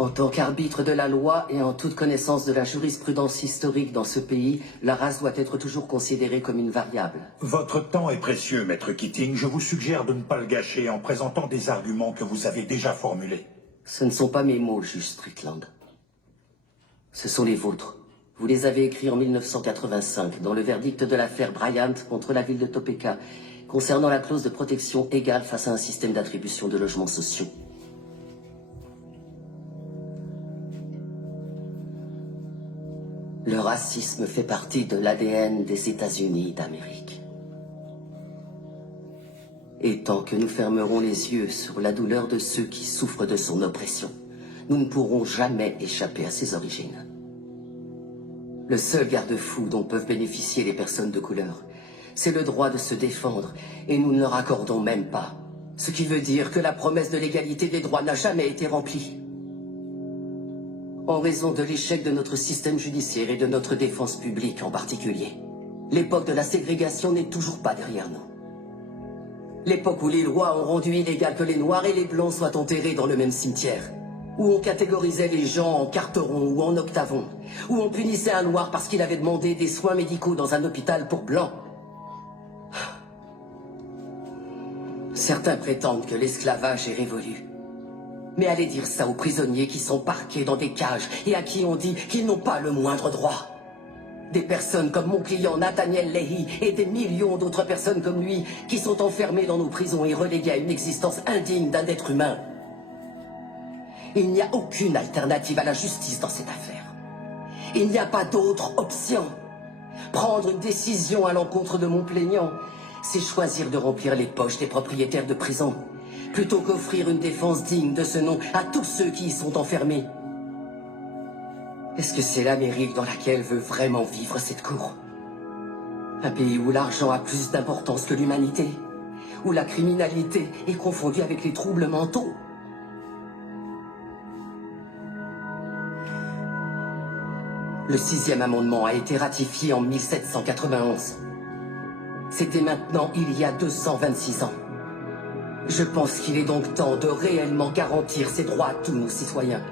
En tant qu'arbitre de la loi et en toute connaissance de la jurisprudence historique dans ce pays, la race doit être toujours considérée comme une variable. Votre temps est précieux, Maître Keating. Je vous suggère de ne pas le gâcher en présentant des arguments que vous avez déjà formulés. Ce ne sont pas mes mots, juge Strickland. Ce sont les vôtres. Vous les avez écrits en 1985, dans le verdict de l'affaire Bryant contre la ville de Topeka, concernant la clause de protection égale face à un système d'attribution de logements sociaux. Le racisme fait partie de l'ADN des États-Unis d'Amérique. Et tant que nous fermerons les yeux sur la douleur de ceux qui souffrent de son oppression, nous ne pourrons jamais échapper à ses origines. Le seul garde-fou dont peuvent bénéficier les personnes de couleur, c'est le droit de se défendre, et nous ne leur accordons même pas. Ce qui veut dire que la promesse de l'égalité des droits n'a jamais été remplie. En raison de l'échec de notre système judiciaire et de notre défense publique en particulier. L'époque de la ségrégation n'est toujours pas derrière nous. L'époque où les lois ont rendu illégal que les Noirs et les Blancs soient enterrés dans le même cimetière. Où on catégorisait les gens en carterons ou en octavons. Où on punissait un Noir parce qu'il avait demandé des soins médicaux dans un hôpital pour Blancs. Certains prétendent que l'esclavage est révolu. Mais allez dire ça aux prisonniers qui sont parqués dans des cages et à qui on dit qu'ils n'ont pas le moindre droit. Des personnes comme mon client Nathaniel Leahy et des millions d'autres personnes comme lui qui sont enfermées dans nos prisons et reléguées à une existence indigne d'un être humain. Il n'y a aucune alternative à la justice dans cette affaire. Il n'y a pas d'autre option. Prendre une décision à l'encontre de mon plaignant, c'est choisir de remplir les poches des propriétaires de prisons, plutôt qu'offrir une défense digne de ce nom à tous ceux qui y sont enfermés. Est-ce que c'est l'Amérique dans laquelle veut vraiment vivre cette cour? Un pays où l'argent a plus d'importance que l'humanité? Où la criminalité est confondue avec les troubles mentaux? Le 6e amendement a été ratifié en 1791. C'était maintenant il y a 226 ans. Je pense qu'il est donc temps de réellement garantir ces droits à tous nos citoyens.